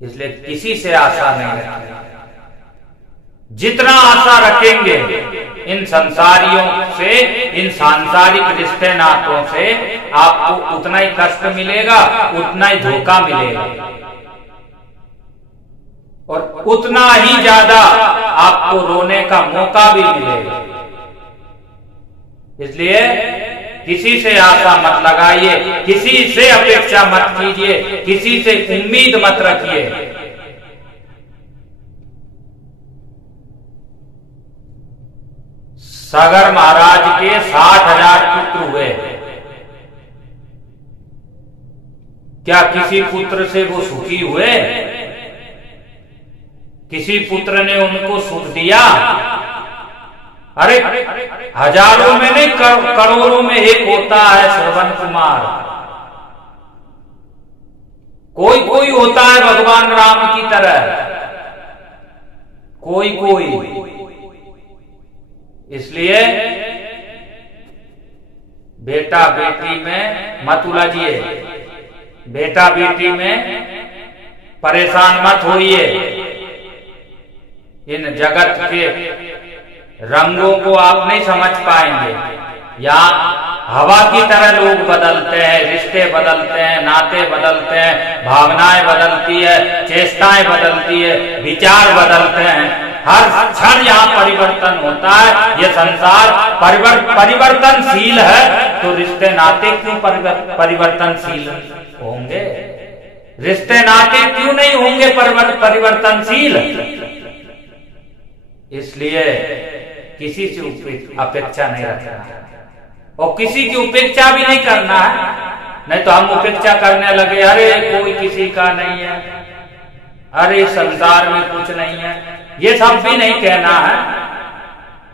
इसलिए किसी से आशा नहीं रखें। जितना आशा रखेंगे इन संसारियों से, इन सांसारिक रिश्ते नातों से, आपको उतना ही कष्ट मिलेगा, उतना ही धोखा मिलेगा और उतना ही ज्यादा आपको रोने का मौका भी मिलेगा। इसलिए किसी से आशा मत लगाइए, किसी से अपेक्षा मत कीजिए, किसी से उम्मीद मत रखिए। सागर महाराज के 60,000 पुत्र हुए, क्या किसी पुत्र से वो सुखी हुए? किसी पुत्र ने उनको सुख दिया? अरे हजारों में नहीं, करोड़ों में एक होता है श्रवण कुमार। कोई कोई होता है भगवान राम की तरह, कोई कोई। इसलिए बेटा बेटी में मत उलझिए, बेटा बेटी में परेशान मत होइए। इन जगत के रंगों को आप नहीं समझ पाएंगे। यहाँ हवा की तरह लोग बदलते हैं, रिश्ते बदलते हैं, नाते बदलते हैं, भावनाएं बदलती है, चेष्टाएं बदलती है, विचार बदलते हैं। हर क्षण यहाँ परिवर्तन होता है। ये संसार परिवर्तनशील है, तो रिश्ते नाते क्यों परिवर्तनशील होंगे? रिश्ते नाते क्यों नहीं होंगे परिवर्तनशील? इसलिए किसी से अपेक्षा नहीं रखना और किसी की उपेक्षा भी नहीं करना है। नहीं तो हम उपेक्षा करने लगे, अरे कोई किसी का नहीं है, अरे संसार में कुछ नहीं है, ये सब भी नहीं कहना है।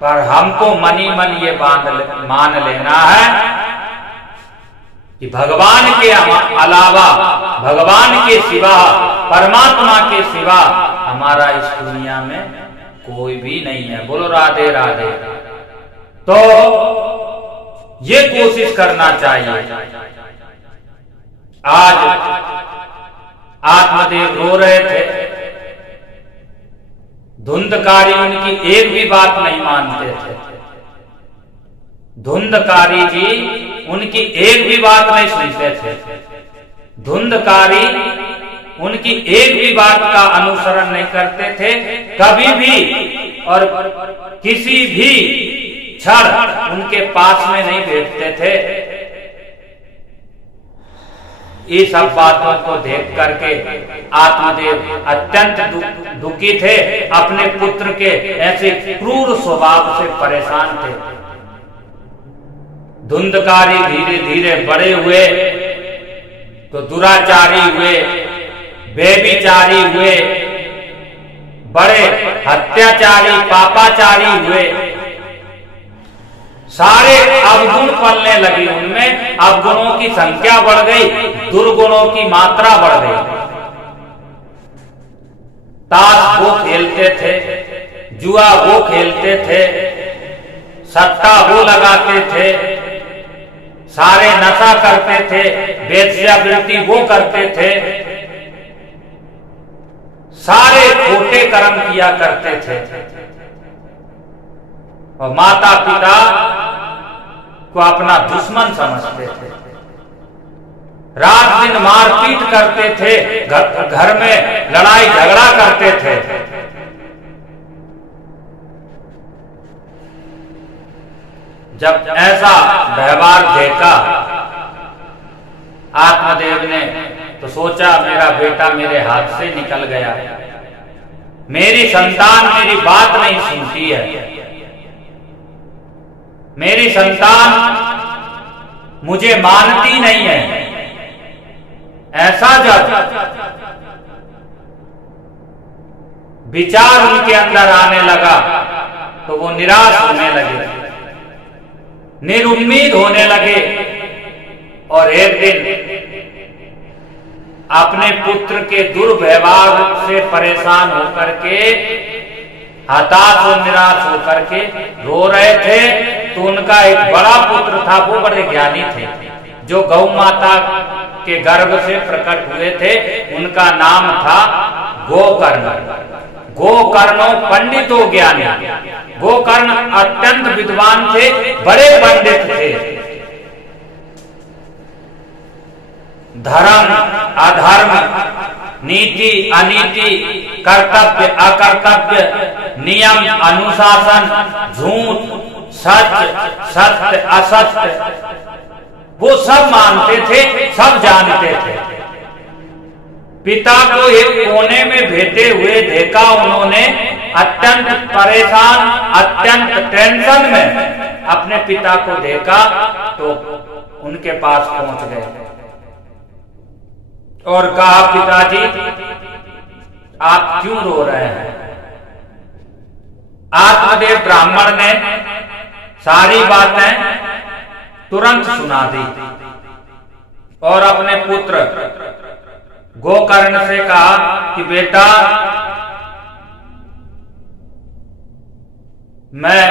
पर हमको मनी मन ये मान लेना है कि भगवान के अलावा, भगवान के सिवा, परमात्मा के सिवा हमारा इस दुनिया में कोई भी नहीं है। बोलो राधे राधे। तो ये कोशिश करना चाहिए। आज आत्मदेव रो रहे थे, धुंधकारी उनकी एक भी बात नहीं मानते थे। धुंधकारी जी उनकी एक भी बात नहीं सुनते थे। धुंधकारी उनकी एक भी बात का अनुसरण नहीं करते थे कभी भी, और किसी भी क्षण उनके पास में नहीं बैठते थे। ये सब बातों को देख करके आत्मदेव अत्यंत दुखी थे, अपने पुत्र के ऐसे क्रूर स्वभाव से परेशान थे। धुंधकारी धीरे धीरे बड़े हुए तो दुराचारी हुए, बेविचारी हुए, बड़े हत्याचारी, पापाचारी हुए। सारे अवगुण पलने लगी उनमें, अवगुणों की संख्या बढ़ गई, दुर्गुणों की मात्रा बढ़ गई। ताश वो खेलते थे, जुआ वो खेलते थे, सट्टा वो लगाते थे, सारे नशा करते थे, वेश्यावृत्ति वो करते थे, सारे खोटे कर्म किया करते थे और माता पिता को अपना दुश्मन समझते थे। रात दिन मारपीट करते थे, घर में लड़ाई झगड़ा करते थे। जब ऐसा व्यवहार देखा आत्मदेव ने तो सोचा, मेरा बेटा मेरे हाथ से निकल गया, मेरी संतान मेरी बात नहीं सुनती है, मेरी संतान मुझे मानती नहीं है। ऐसा जब विचार उनके अंदर आने लगा तो वो निराश होने लगे, निरुम्मीद होने लगे और एक दिन अपने पुत्र के दुर्व्यवहार से परेशान होकर के, हताश और निराश होकर के रो रहे थे। तो उनका एक बड़ा पुत्र था, वो बड़े ज्ञानी थे, जो गौ माता के गर्भ से प्रकट हुए थे, उनका नाम था गोकर्ण। गोकर्णो पंडितो ज्ञानी। गोकर्ण अत्यंत विद्वान थे, बड़े पंडित थे। धर्म अधर्म, नीति अनीति, कर्तव्य अकर्तव्य, नियम अनुशासन, झूठ सत्य, सत्य असत्य, वो सब मानते थे, सब जानते थे। पिता को एक कोने में बैठे हुए देखा उन्होंने, अत्यंत परेशान, अत्यंत टेंशन में अपने पिता को देखा तो उनके पास पहुंच गए और कहा, पिताजी आप क्यों रो रहे हैं? आत्मदेव ब्राह्मण ने सारी बातें तुरंत सुना दी और अपने पुत्र गोकर्ण से कहा कि बेटा, मैं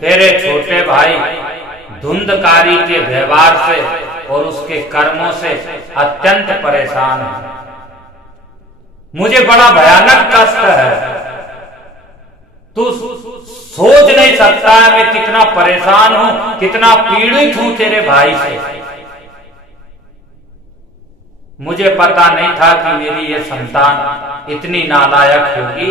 तेरे छोटे भाई धुंधकारी के व्यवहार से और उसके कर्मों से अत्यंत परेशान हूं। मुझे बड़ा भयानक कष्ट है। तू सोच नहीं सकता है मैं कितना परेशान हूं, कितना पीड़ित हूं तेरे भाई से। मुझे पता नहीं था कि मेरी ये संतान इतनी नालायक होगी,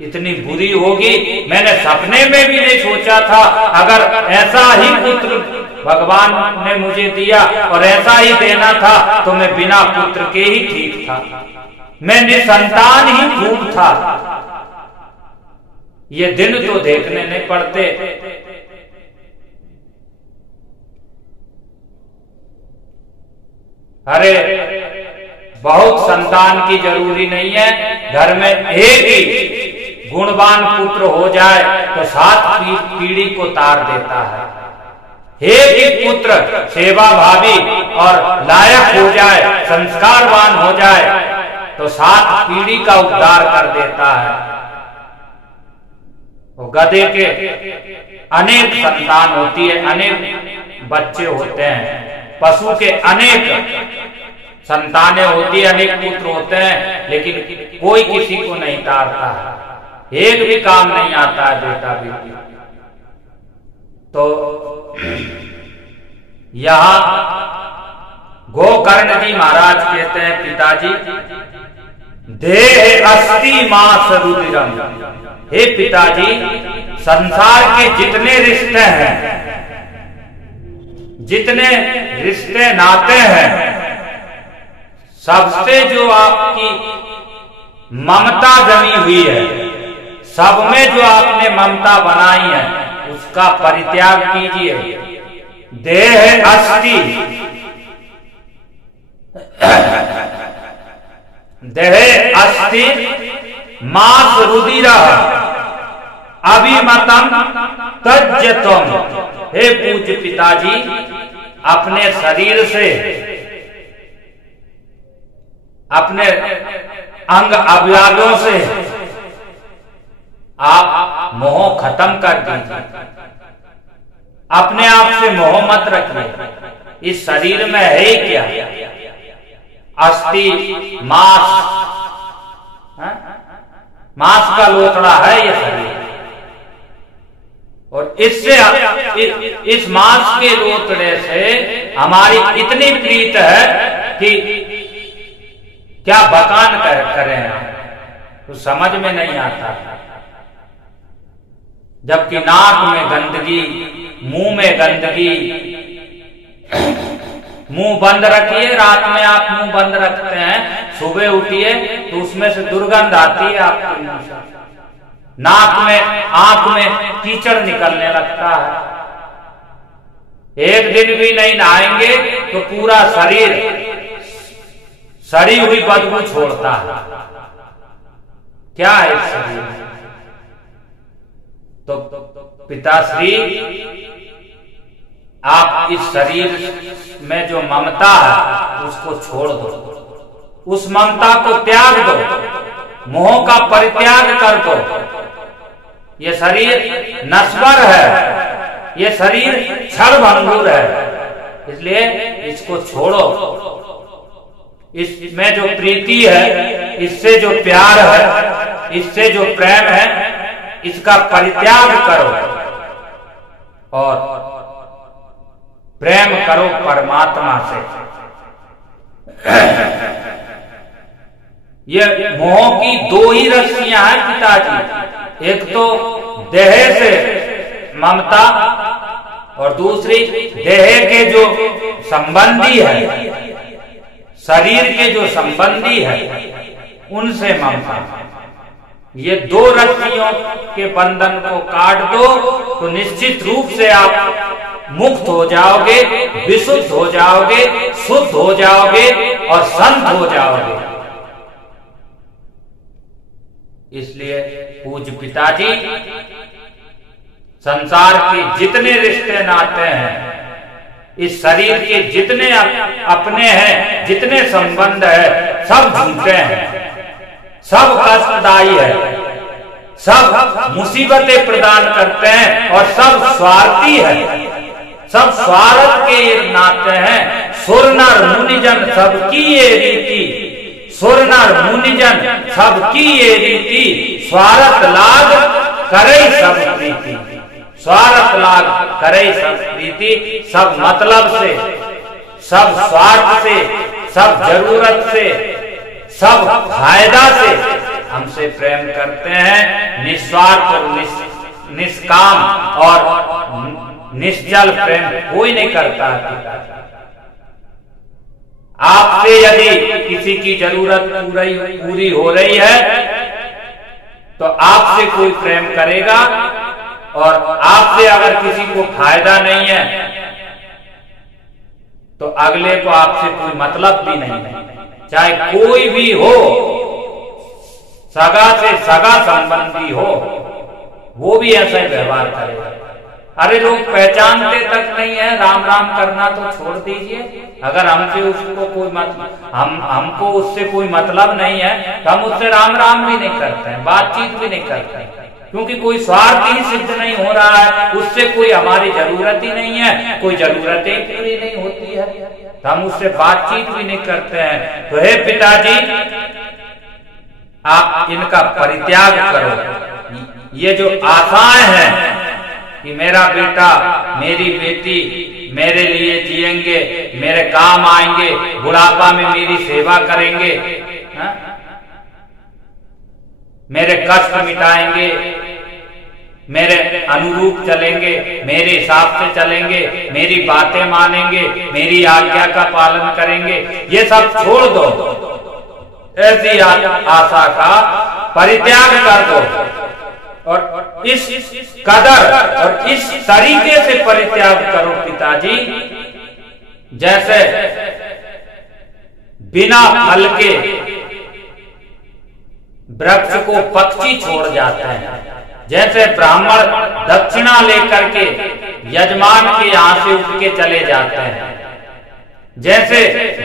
इतनी बुरी होगी। मैंने सपने में भी नहीं सोचा था। अगर ऐसा ही पुत्र भगवान ने मुझे दिया और ऐसा ही देना था तो मैं बिना पुत्र के ही ठीक था। मैं निसंतान ही खूब था। ये दिन तो देखने नहीं पड़ते। अरे बहुत संतान की जरूरी नहीं है, घर में एक ही गुणवान पुत्र हो जाए तो 7 पीढ़ी को तार देता है। एक ही पुत्र सेवा भावी और लायक हो जाए, संस्कारवान हो जाए तो 7 पीढ़ी का उद्धार कर देता है। वो गधे के अनेक संतान होती है, अनेक बच्चे होते हैं। पशु के अनेक संतानें होती है, अनेक पुत्र होते हैं, लेकिन कोई किसी को नहीं तारता है। एक भी काम नहीं आता है बेटा बेटी। तो यहां गोकर्ण जी महाराज कहते हैं, पिताजी देह अस्ति मास रुधिरम। हे पिताजी, संसार के जितने रिश्ते हैं, जितने रिश्ते नाते हैं, सबसे जो आपकी ममता जमी हुई है, सब में जो आपने ममता बनाई है, उसका परित्याग कीजिए। देह अस्ति, देह अस्ति मास रुधिरः अभिमतम त्यज्यत्वम। हे पूज्य पिताजी, अपने शरीर से, अपने अंग अवयवों से आप मोह खत्म कर दीजिए। अपने आप से मोह मत रखिए। इस शरीर में है ही क्या? अस्थि मांस, मांस का लोथड़ा है ये शरीर। और इससे इस मांस के लोथड़े से हमारी इतनी प्रीत है कि क्या बकान करें तो समझ में नहीं आता। जबकि नाक में गंदगी, मुंह में गंदगी, मुंह बंद रखिए। रात में आप मुंह बंद रखते हैं, सुबह उठिए तो उसमें से दुर्गंध आती है आपके मुंह से। नाक में, आंख में कीचड़ निकलने लगता है। एक दिन भी नहीं नहाएंगे तो पूरा शरीर सड़ी हुई बदबू छोड़ता है। क्या है इस शरीर? तो पिताश्री, आप इस शरीर में जो ममता है उसको छोड़ दो, उस ममता को त्याग दो, मोह का परित्याग कर दो। ये शरीर नश्वर है, ये शरीर क्षण भंगुर है, इसलिए इसको छोड़ो। इसमें जो प्रीति है, इससे जो प्यार है, इससे जो प्रेम है, इसका परित्याग करो और प्रेम करो परमात्मा से। ये मोह की दो ही रस्सियां हैं पिताजी, एक तो देह से ममता और दूसरी देह के जो संबंधी है, शरीर के जो संबंधी है, उनसे ममता। ये दो रस्सियों के बंधन को काट दो तो निश्चित रूप से आप मुक्त हो जाओगे, विशुद्ध हो जाओगे, शुद्ध हो जाओगे और संत हो जाओगे। इसलिए पूज्य पिताजी संसार के जितने रिश्ते नाते हैं, इस शरीर के जितने अपने हैं, जितने संबंध है, सब झूठे हैं, सब कष्टदायी है, सब मुसीबतें प्रदान करते हैं और सब स्वार्थी है, सब स्वार्थ के नाते हैं। सुर नर मुनिजन सबकी ये रीति, सुर नर मुनिजन सबकी ये रीति, स्वार्थ लाग करे सब प्रीति, स्वार्थ लाग करे सब प्रीति। सब मतलब से, सब स्वार्थ से, सब जरूरत से, सब फायदा से हमसे प्रेम करते हैं। निस्वार्थ और निष्काम और निश्चल प्रेम कोई नहीं करता। आपसे यदि किसी की जरूरत पूरी हो रही है तो आपसे कोई प्रेम करेगा, और आपसे अगर किसी को फायदा नहीं है तो अगले को आपसे कोई मतलब भी नहीं है, चाहे कोई भी हो, सगा से सगा संबंधी हो, वो भी ऐसा ही व्यवहार करेगा। अरे लोग पहचानते तक नहीं है, राम राम करना तो छोड़ दीजिए। अगर हमसे उसको कोई हमको उससे कोई मतलब नहीं है तो हम उससे राम राम भी नहीं करते हैं, बातचीत भी नहीं करते हैं, क्योंकि कोई स्वार्थ ही सिद्ध नहीं हो रहा है, उससे कोई हमारी जरूरत ही नहीं है, कोई जरूरतें पूरी नहीं होती है, तो हम उससे बातचीत भी नहीं करते हैं। तो हे पिताजी, आप इनका परित्याग करो। ये जो आशाएं हैं कि मेरा बेटा मेरी बेटी मेरे लिए जिएंगे, मेरे काम आएंगे, बुढ़ापा में मेरी सेवा करेंगे, मेरे कष्ट मिटाएंगे, मेरे अनुरूप चलेंगे, मेरे हिसाब से चलेंगे, मेरी बातें मानेंगे, मेरी आज्ञा का पालन करेंगे, ये सब छोड़ दो। ऐसी आशा का परित्याग कर दो और इस कदर और इस तरीके से परित्याग करो पिताजी, जैसे बिना फल के वृक्ष को पक्षी छोड़ जाते हैं, जैसे ब्राह्मण दक्षिणा लेकर के यजमान के यहां से उठ के चले जाते हैं, जैसे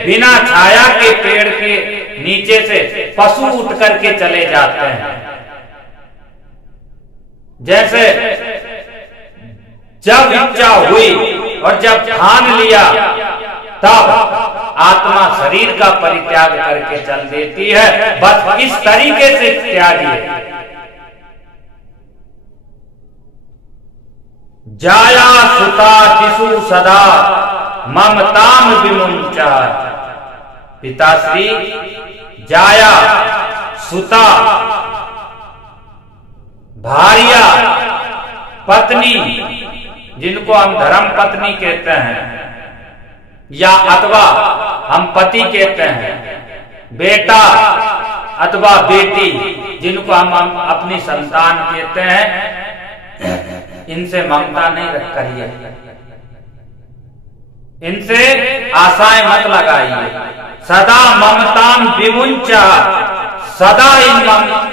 बिना छाया के पेड़ के नीचे से पशु उठ करके चले जाते हैं, जैसे जब इच्छा हुई और जब ठान लिया तब आत्मा शरीर का परित्याग करके चल देती है, बस इस तरीके से त्यागिए। जाया सुता दिशु सदा ममताम विमुंचा। पिताश्री, जाया सुता भार्या पत्नी, जिनको हम धर्म पत्नी कहते हैं या अथवा हम पति कहते हैं, बेटा अथवा बेटी जिनको हम अपनी संतान कहते हैं, इनसे ममता नहीं करिए, इनसे आशाएं मत लगाइए। सदा ममताम विमुंचा, सदा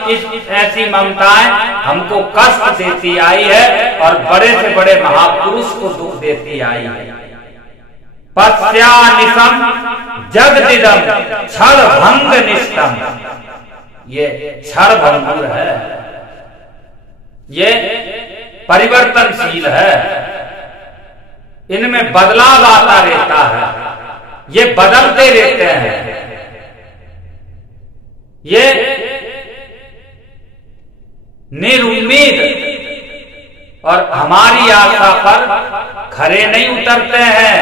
इस ऐसी ममताएं हमको कष्ट देती आई है और बड़े से बड़े महापुरुष को दुख देती आई है। पश्यानिशम जगदिदम क्षण भंग निष्ठम, ये क्षण भंगुर है, ये परिवर्तनशील है, इनमें बदलाव आता रहता है, ये बदलते रहते हैं, ये निरुम्मीद और हमारी आशा पर खरे नहीं उतरते हैं।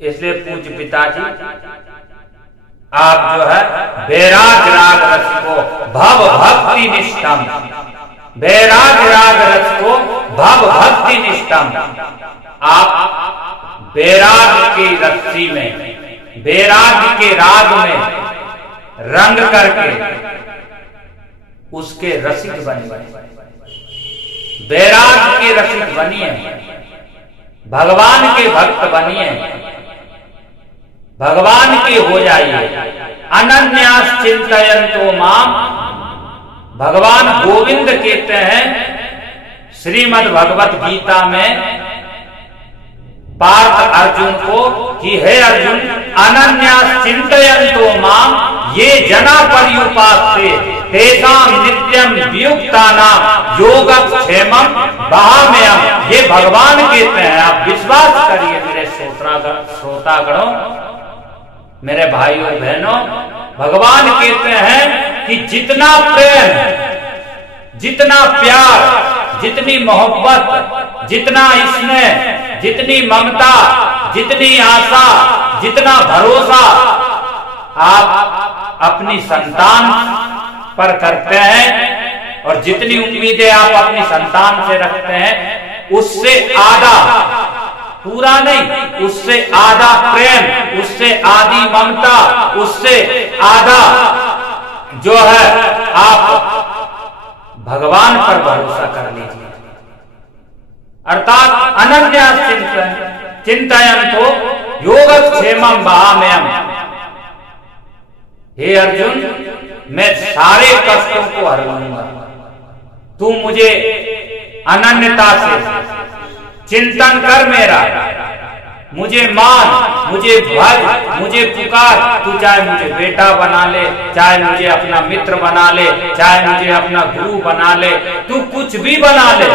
इसलिए पूज्य पिताजी आप जो है वैराग राग रस को भव भक्ति निष्ठम, वैराग राग रस को भव भक्ति निष्ठम, आप वैराग की रस्सी में, वैराग के राग में रंग करके उसके रसिक बनिए, वैराग के रसिक बनिए, भगवान के भक्त बनिए, भगवान के हो जाइए। अनन्यास चिंतयन्तो माम, भगवान गोविंद कहते हैं श्रीमद् भगवत गीता में पार्थ अर्जुन को कि हे अर्जुन, अनन्यास चिंतयन्तो माम ये जना पर्युपास्ते तेषां नित्यं वियुक्तानां योगक्षेमं वहाम्यहम्। ये भगवान कहते हैं, आप विश्वास करिए मेरे श्रोतागणों, मेरे भाइयों बहनों, भगवान कहते हैं कि जितना प्रेम, जितना प्यार, जितनी मोहब्बत, जितना स्नेह, जितनी ममता, जितनी आशा, जितना भरोसा आप अपनी संतान पर करते हैं और जितनी उम्मीदें आप अपनी संतान से रखते हैं, उससे आधा, पूरा नहीं, उससे आधा प्रेम, उससे आधी ममता, उससे आधा जो है आप भगवान पर भरोसा कर लीजिए। अर्थात अनन्यास चिंतयन्तो योगक्षेमं वहाम्यहम्। हे अर्जुन, मैं सारे कष्टों को हर लूंगा, तू मुझे अनन्यता से चिंतन कर मेरा, मुझे मान, मुझे भज, मुझे पुकार। तू चाहे मुझे बेटा बना ले, चाहे मुझे अपना मित्र बना ले, चाहे मुझे अपना गुरु बना ले, तू कुछ भी बना ले,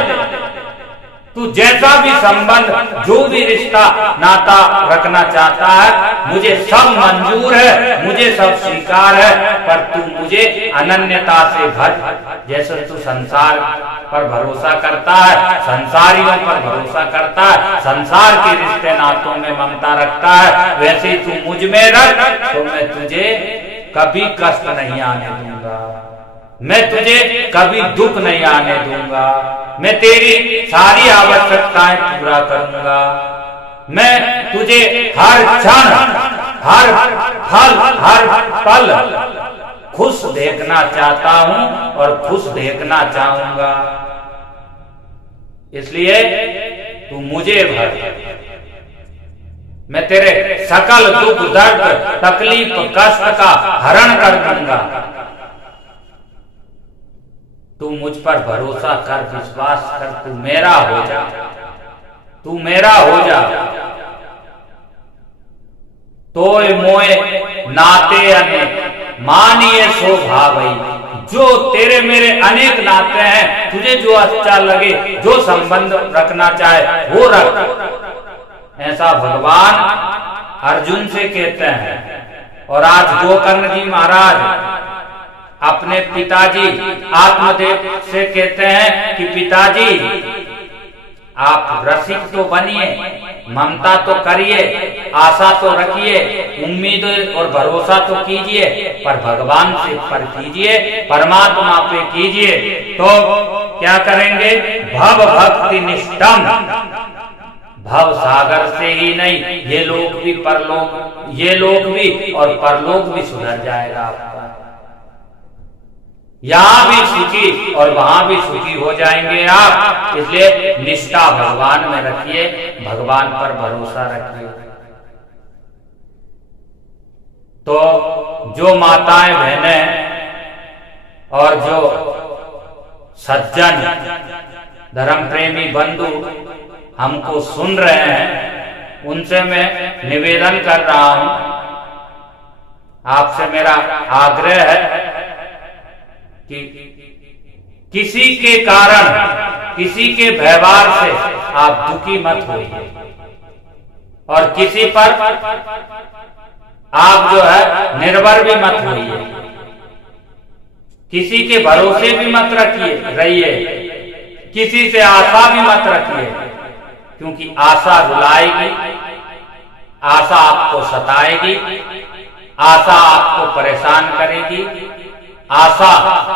तू जैसा भी संबंध, जो भी रिश्ता नाता रखना चाहता है, मुझे सब मंजूर है, मुझे सब स्वीकार है, पर तू मुझे अनन्यता से भज। जैसे तू संसार पर भरोसा करता है, संसारियों पर भरोसा करता है, संसार के रिश्ते नातों में ममता रखता है, वैसे ही तू मुझ में रख, तो मैं तुझे कभी कष्ट नहीं आने दूंगा, मैं तुझे कभी दुख नहीं आने दूंगा, मैं तेरी सारी आवश्यकताएं पूरा करूंगा, मैं तुझे हर क्षण, हर पल, हर पल खुश देखना चाहता हूं और खुश देखना चाहूंगा। इसलिए तू मुझे भर, मैं तेरे सकल दुख दर्द तकलीफ कष्ट का हरण कर दूंगा। तू मुझ पर भरोसा कर, विश्वास कर, तू मेरा हो जा, तू मेरा हो जा। तोय मोए नाते अनेक मानिए सो भावई, जो तेरे मेरे अनेक नाते हैं, तुझे जो अच्छा लगे, जो संबंध रखना चाहे वो रख। ऐसा भगवान अर्जुन से कहते हैं। और आज गोकर्ण जी महाराज अपने पिताजी आत्मदेव से कहते हैं कि पिताजी आप रसिक तो बनिए, ममता तो करिए, आशा तो रखिए, उम्मीद और भरोसा तो कीजिए, पर भगवान से पर कीजिए, परमात्मा पे कीजिए, तो क्या करेंगे? भव भक्ति निष्ठम, भव सागर से ही नहीं, ये लोग भी परलोक, ये लोग भी और परलोक भी सुधर जाएगा आपका। यहां भी सुखी और वहां भी सुखी हो जाएंगे आप। इसलिए निष्ठा भगवान में रखिए, भगवान पर भरोसा रखिए। तो जो माताएं बहनें और जो सज्जन धर्म प्रेमी बंधु हमको सुन रहे हैं, उनसे मैं निवेदन कर रहा हूं, आपसे मेरा आग्रह है कि किसी के कारण किसी के व्यवहार से आप दुखी मत होइए और किसी पर आप जो है निर्भर भी मत होइए, किसी के भरोसे भी मत रहिए, किसी से आशा भी मत रखिए, क्योंकि आशा रुलाएगी, आशा आपको सताएगी, आशा आपको परेशान करेगी, आशा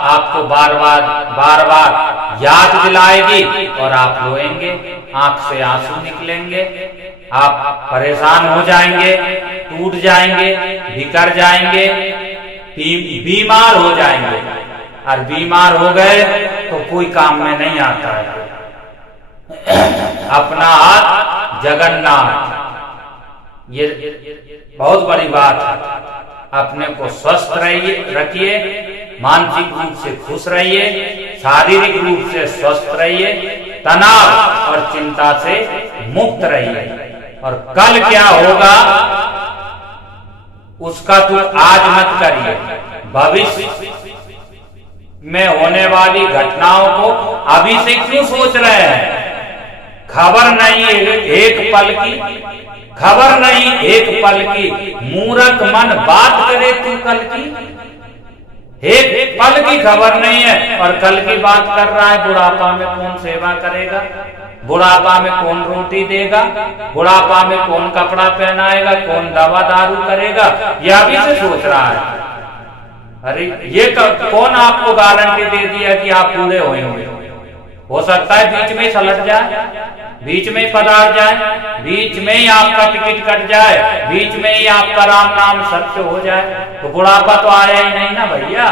आपको बार बार याद दिलाएगी और आप रोएंगे, आंख से आंसू निकलेंगे, आप परेशान हो जाएंगे, टूट जाएंगे, बिखर जाएंगे, बीमार हो जाएंगे। और बीमार हो गए तो कोई काम में नहीं आता है। अपना हाथ जगन्नाथ, ये बहुत बड़ी बात है। अपने को स्वस्थ रखिए, मानसिक रूप से खुश रहिए, शारीरिक रूप से स्वस्थ रहिए, तनाव और चिंता से मुक्त रहिए। और कल क्या होगा उसका तो आज मत करिए, भविष्य में होने वाली घटनाओं को अभी से क्यों सोच रहे हैं? खबर नहीं एक पल की, खबर नहीं एक पल की, मूर्ख मन बात करे तू कल की। एक पल की खबर नहीं है और कल की बात कर रहा है। बुढ़ापा में कौन सेवा करेगा, बुढ़ापा में कौन रोटी देगा, बुढ़ापा में कौन कपड़ा पहनाएगा, कौन दवा दारू करेगा, यह अभी से सोच रहा है। अरे ये कौन आपको गारंटी दे दिया कि आप पूरे होंगे? हो सकता है बीच में सलट जाए, बीच में पधार जाए, बीच में ही आपका टिकट कट जाए, बीच में ही आपका राम नाम सत्य हो जाए, तो बुढ़ापा तो आया ही नहीं ना भैया।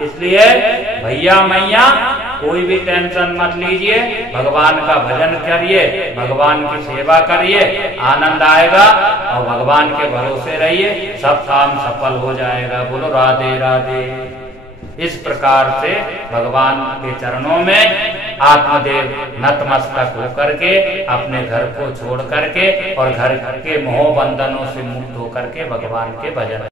इसलिए भैया मैया कोई भी टेंशन मत लीजिए, भगवान का भजन करिए, भगवान की सेवा करिए, आनंद आएगा और भगवान के भरोसे रहिए, सब काम सफल हो जाएगा। बोलो राधे राधे। इस प्रकार से भगवान के चरणों में आत्मदेव नतमस्तक होकर के अपने घर को छोड़ करके और घर के मोह बंधनों से मुक्त होकर के भगवान के भजन